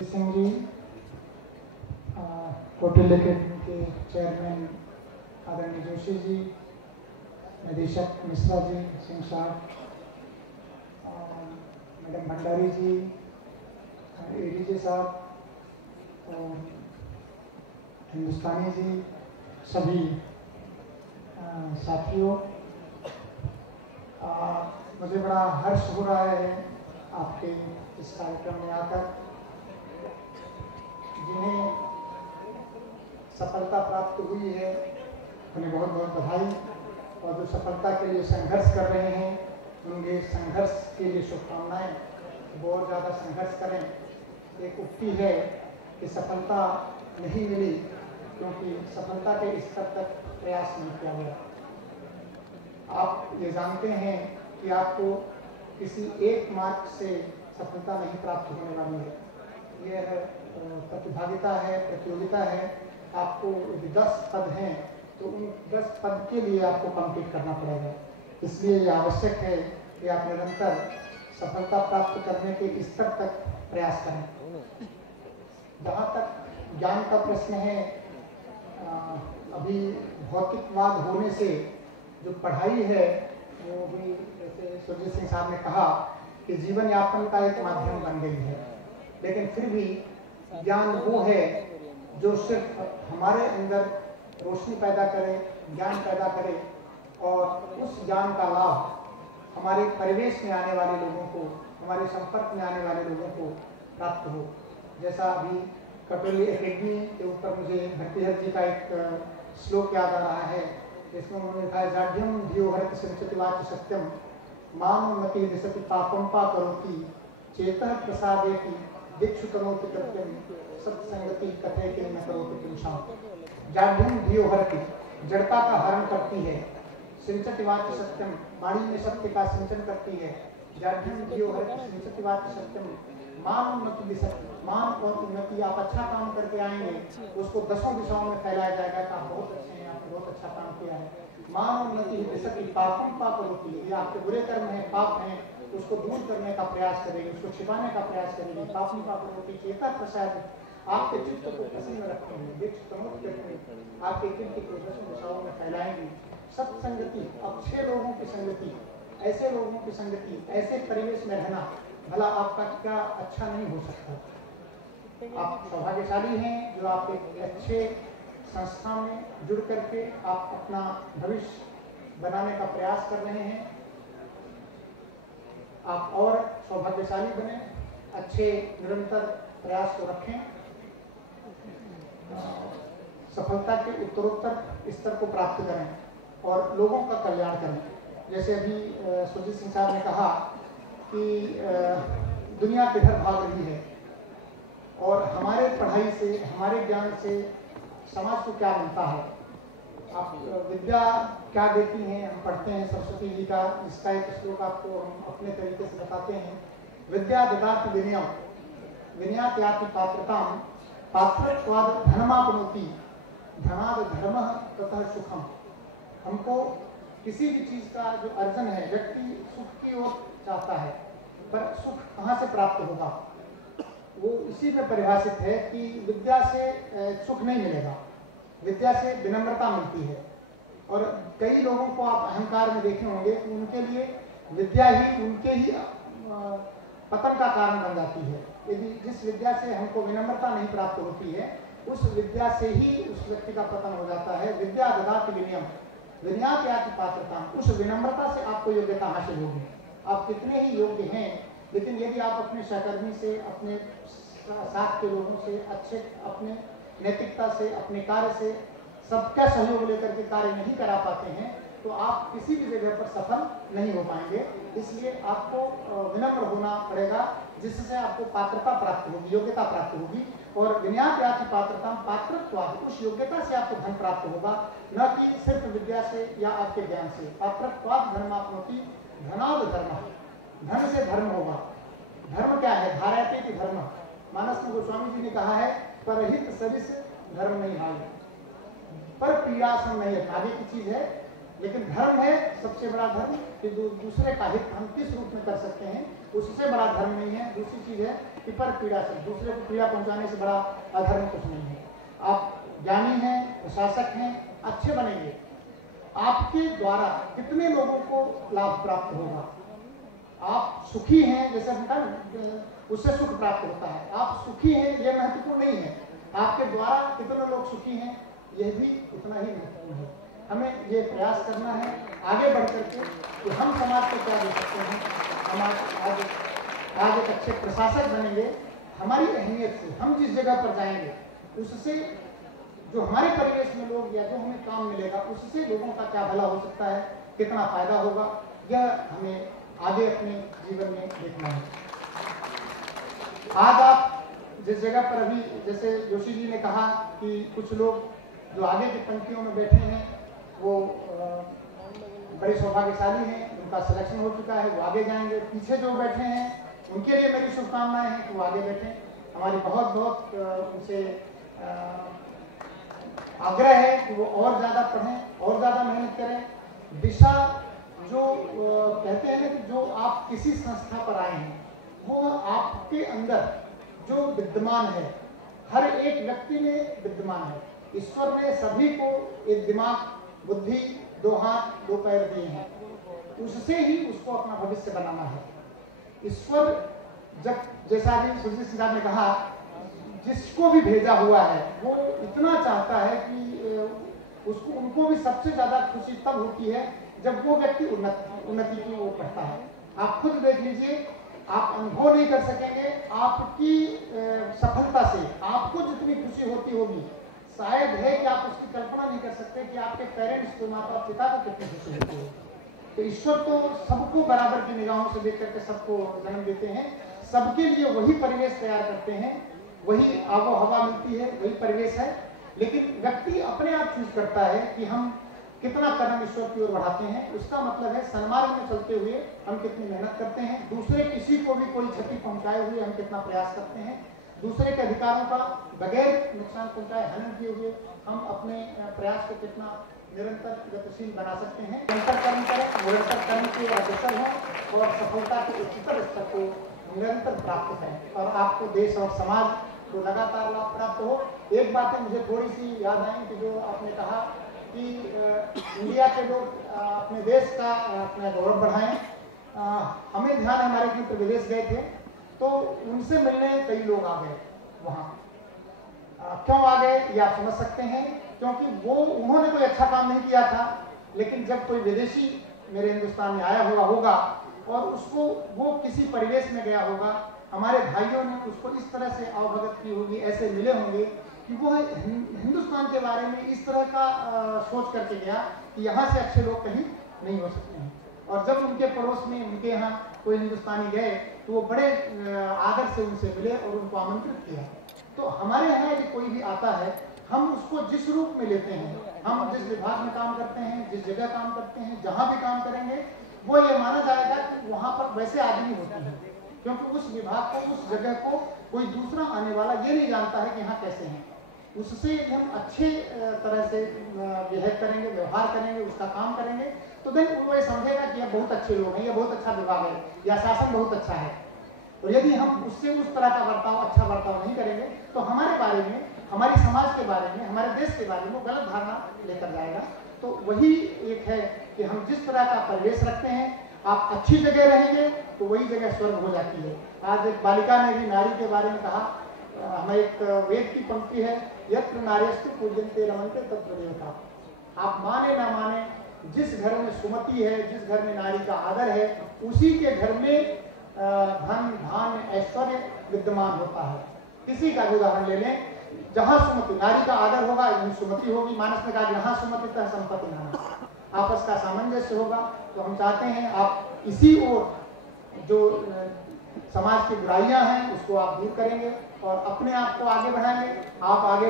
Singh ji, hotel academy के chairman आदरणीय जोशी जी, निदेशक मिश्रा जी, सिंह साहब, मैडम भंडारी जी, एडीजे साहब और हिंदुस्तानी जी, सभी साथियों, मुझे बड़ा हर्ष हो रहा है आपके इस कार्यक्रम में आकर। जिन्हें सफलता प्राप्त हुई है उन्हें बहुत बहुत बधाई, और जो सफलता के लिए संघर्ष कर रहे हैं उनके संघर्ष के लिए शुभकामनाएं। बहुत ज़्यादा संघर्ष करें। एक उक्ति है कि सफलता नहीं मिली क्योंकि सफलता के स्तर तक प्रयास नहीं किया गया। आप ये जानते हैं कि आपको किसी एक मार्ग से सफलता नहीं प्राप्त होने वाली है। यह प्रतिभागिता है, प्रतियोगिता है। आपको यदि 10 पद हैं तो उन 10 पद के लिए आपको कम्पीट करना पड़ेगा। इसलिए यह आवश्यक है कि आप निरंतर सफलता प्राप्त करने के स्तर तक प्रयास करें। जहाँ तक ज्ञान का प्रश्न है, अभी भौतिकवाद होने से जो पढ़ाई है वो भी, जैसे सुरजीत सिंह साहब ने कहा कि जीवन यापन का एक माध्यम बन गई है, लेकिन फिर भी ज्ञान वो है जो सिर्फ हमारे अंदर रोशनी पैदा करे, ज्ञान पैदा करे, और उस ज्ञान का लाभ हमारे परिवेश में आने वाले लोगों को, हमारे संपर्क में आने वाले लोगों को प्राप्त हो। जैसा अभी कटोली एकेडमी के ऊपर मुझे भट्टीहर जी का एक श्लोक याद आ रहा है, जिसमें उन्होंने लिखा है, जाड्यम धियो हरति संचितवाच सत्यम मानुन्नति दिशति पापम पाकरोति चेतः प्रसादेति दीक्षु करोति कृत्यम सत्संगति कथे के न करोति किंशाम। जाड्यम धियो हरति, जड़ता का हरण करती है, संचितवाच सत्यम, वाणी में सत्य का सिंचन करती है। जाड्यम धियो हरति संचितवाच सत्यम मानुन्नति दिशति, मान और उन्नति, आप अच्छा काम करके आएंगे उसको 10 दिशाओं में फैलाया जाएगा कि आप बहुत अच्छे हैं, आपने बहुत अच्छा काम किया है। मान उन्नति दिशति पापम पाकरोति, ये आपके बुरे कर्म हैं, पाप हैं, उसको दूर करने का प्रयास करेगी, उसको छिपाने का प्रयास करेगी। पापम पाकरोति चेतः प्रसाद, आपके चित्त को प्रसन्न रखेंगे, दीक्षु करोति कृत्यम, आपके कीर्ति को 10 दिशाओं में फैलाएंगी। सत्संगति, अच्छे लोगों की संगति, ऐसे लोगों की संगति, ऐसे परिवेश में रहना, भला आपका क्या अच्छा नहीं हो सकता। आप सौभाग्यशाली हैं जो आप एक अच्छे संस्था में जुड़ करके आप अपना भविष्य बनाने का प्रयास कर रहे हैं। आप और सौभाग्यशाली बने, अच्छे निरंतर प्रयास को रखें, सफलता के उत्तरोत्तर स्तर को प्राप्त करें और लोगों का कल्याण करें। जैसे अभी सुरजीत सिंह साहब ने कहा कि दुनिया किधर भाग रही है, और हमारे पढ़ाई से, हमारे ज्ञान से समाज को क्या मिलता है। आप विद्या क्या देती हैं, हम पढ़ते हैं सरस्वती जी का, जिसका एक श्लोक आपको हम अपने तरीके से बताते हैं। विद्या ददाति विनयम विनयात् याति पात्रताम पात्रत्वाद धर्मापनोति धनाद धर्मः ततः सुखम। हमको किसी भी चीज का जो अर्जन है, व्यक्ति सुख की ओर चाहता है, पर सुख कहाँ से प्राप्त होगा, वो इसी में परिभाषित है कि विद्या से सुख नहीं मिलेगा, विद्या से विनम्रता मिलती है। और कई लोगों को आप अहंकार में देखे होंगे कि उनके लिए विद्या ही उनके ही पतन का कारण बन जाती है। यदि जिस विद्या से हमको विनम्रता नहीं प्राप्त होती है, उस विद्या से ही उस व्यक्ति का पतन हो जाता है। विद्या ददाति विनयम विनयात् याति पात्रता, उस विनम्रता से आपको योग्यता हासिल होगी। आप कितने ही योग्य हैं, लेकिन यदि आप अपने सहकर्मी से, अपने साथ के लोगों से, अच्छे अपने नैतिकता से, अपने कार्य से सबका सहयोग लेकर के कार्य नहीं करा पाते हैं, तो आप किसी भी जगह पर सफल नहीं हो पाएंगे। इसलिए आपको विनम्र होना पड़ेगा, जिससे आपको पात्रता प्राप्त होगी, योग्यता प्राप्त होगी। और विनयात् याति पात्रता पात्रत्वाद, उस योग्यता से आपको धन प्राप्त होगा, न कि सिर्फ विद्या से या आपके ज्ञान से। पात्रत्वाद धर्मापनोति धनाद धर्म, धन से धर्म होगा। धर्म क्या है, धारयते कि धर्म। मानस में गोस्वामी जी ने कहा है, परहित सरिस धर्म नहीं हाय, पर पीड़ासन नहीं है, आगे की चीज है, लेकिन धर्म है सबसे बड़ा धर्म कि दूसरे का हित हम किस रूप में कर सकते हैं, उससे बड़ा धर्म नहीं है। दूसरी चीज है पिपर पीड़ा से, दूसरे को पीड़ा पहुंचाने से बड़ा अधर्म कुछ नहीं है। आप ज्ञानी हैं, प्रशासक हैं, अच्छे बनेंगे, आपके द्वारा कितने लोगों को लाभ प्राप्त होगा। आप सुखी हैं, जैसे उससे सुख प्राप्त होता है। आप सुखी हैं यह महत्वपूर्ण नहीं है, आपके द्वारा कितने लोग सुखी हैं यह भी उतना ही महत्वपूर्ण है। हमें ये प्रयास करना है आगे बढ़ करके कि हम समाज को क्या दे सकते हैं। हम आज एक अच्छे प्रशासक बनेंगे, हमारी अहमियत से हम जिस जगह पर जाएंगे उससे जो हमारे परिवेश में लोग या जो हमें काम मिलेगा उससे लोगों का क्या भला हो सकता है, कितना फायदा होगा, यह हमें आगे अपने जीवन में देखना है। आज आप जिस जगह पर अभी, जैसे जोशी जी ने कहा कि कुछ लोग जो आगे की पंक्तियों में बैठे हैं वो बड़े सौभाग्यशाली हैं, उनका सिलेक्शन हो चुका है, वो आगे जाएंगे। पीछे जो बैठे हैं उनके लिए मेरी शुभकामनाएं हैं कि वो आगे बैठें। हमारी बहुत बहुत उनसे आग्रह है कि वो और ज़्यादा पढ़ें और ज़्यादा मेहनत करें। दिशा जो कहते हैं ना कि जो आप किसी संस्था पर आए हैं वो आपके अंदर जो विद्यमान है, हर एक व्यक्ति में विद्यमान है। ईश्वर ने सभी को एक दिमाग, बुद्धि, दो हाथ, दो पैर दिए हैं, उससे ही उसको अपना भविष्य बनाना है। ईश्वर जब, जैसा कि सुरजीत सिंह साहब ने कहा, जिसको भी भेजा हुआ है वो इतना चाहता है कि उसको, उनको भी सबसे ज्यादा खुशी तब होती है जब वो व्यक्ति उन्नति की ओर बढ़ता है। आप खुद देख लीजिए, आप अनुभव नहीं कर सकेंगे आपकी सफलता से आपको जितनी खुशी होती होगी, शायद है कि आप उसकी कल्पना नहीं कर सकते कि आपके पेरेंट्स को, माता पिता को कितनी खुशी होती है। तो ईश्वर तो सबको बराबर की निगाहों से देख करके सबको जन्म देते हैं, सबके लिए वही परिवेश तैयार करते हैं, वही आबो हवा मिलती है, वही परिवेश है। लेकिन व्यक्ति अपने आप चूज करता है कि हम कितना कदम ईश्वर की ओर बढ़ाते हैं। उसका मतलब है सन्मार्ग में चलते हुए हम कितनी मेहनत करते हैं, दूसरे किसी को भी कोई क्षति पहुंचाए हुए हम कितना प्रयास करते हैं, दूसरे के अधिकारों का बगैर नुकसान पहुंचाए, हनन किए हुए हम अपने प्रयास को कितना निरंतर गतिशील बना सकते हैं। निरंतर कर्म करें, निरंतर कर्म के अग्रसर हों और सफलता के उच्चतर स्तर को निरंतर प्राप्त करें और आपको देश और समाज को लगातार लाभ प्राप्त हो। एक बात मुझे थोड़ी सी याद आई कि जो आपने कहा कि इंडिया के लोग अपने देश का अपना गौरव बढ़ाएं। हमें ध्यान, हमारे मित्र विदेश गए थे तो उनसे मिलने कई लोग आ गए वहाँ। क्यों आ गए ये आप समझ सकते हैं, क्योंकि वो, उन्होंने कोई अच्छा काम नहीं किया था, लेकिन जब कोई विदेशी मेरे हिंदुस्तान में आया होगा और उसको, वो किसी परिवेश में गया होगा, हमारे भाइयों ने उसको इस तरह से अवगत की होगी, ऐसे मिले होंगे कि वो हिंदुस्तान के बारे में इस तरह का सोच करके गया कि यहाँ से अच्छे लोग कहीं नहीं हो सकते हैं। और जब उनके पड़ोस में, उनके यहाँ कोई हिंदुस्तानी गए तो वो बड़े आदर से उनसे मिले और उनको आमंत्रित किया। तो हमारे यहाँ यदि कोई भी आता है, हम उसको जिस रूप में लेते हैं, हम जिस विभाग में काम करते हैं, जिस जगह काम करते हैं, जहाँ भी काम करेंगे, वो ये माना जाएगा कि वहाँ पर वैसे आदमी होते हैं, क्योंकि उस विभाग को, उस जगह को कोई दूसरा आने वाला ये नहीं जानता है कि यहाँ कैसे हैं। उससे यदि हम अच्छे तरह से बिहेव करेंगे, व्यवहार करेंगे, उसका काम करेंगे, तो देन वो ये समझेगा कि ये बहुत अच्छे लोग हैं, ये बहुत अच्छा विभाग है, या शासन बहुत अच्छा है। और यदि हम उससे उस तरह का बर्ताव, अच्छा बर्ताव नहीं करेंगे तो हमारे बारे में, हमारे समाज के बारे में, हमारे देश के बारे में गलत धारणा लेकर जाएगा। तो वही एक है कि हम जिस तरह का परिवेश रखते हैं, आप अच्छी जगह रहेंगे तो वही जगह स्वर्ग हो जाती है। आज एक बालिका ने भी नारी के बारे में कहा, हमें एक वेद की पंक्ति है, यत्र नार्यस्तु पूज्यन्ते रमन्ते तत्र देवता। आप माने ना माने, जिस घर में सुमति है, जिस घर में नारी का आदर है, उसी के घर में धन, धान्य, ऐश्वर्य विद्यमान होता है। किसी का उदाहरण ले लें, जहां सुमति, नारी का आदर होगा वहीं सुमति होगी। मानस ने कहा जहां सुमति तह संपत्ति नाना, आपस का सामंजस्य होगा। तो हम चाहते हैं आप इसी ओर, जो समाज की बुराइयां हैं उसको आप दूर करेंगे और अपने आप को आगे बढ़ाएंगे। आप आगे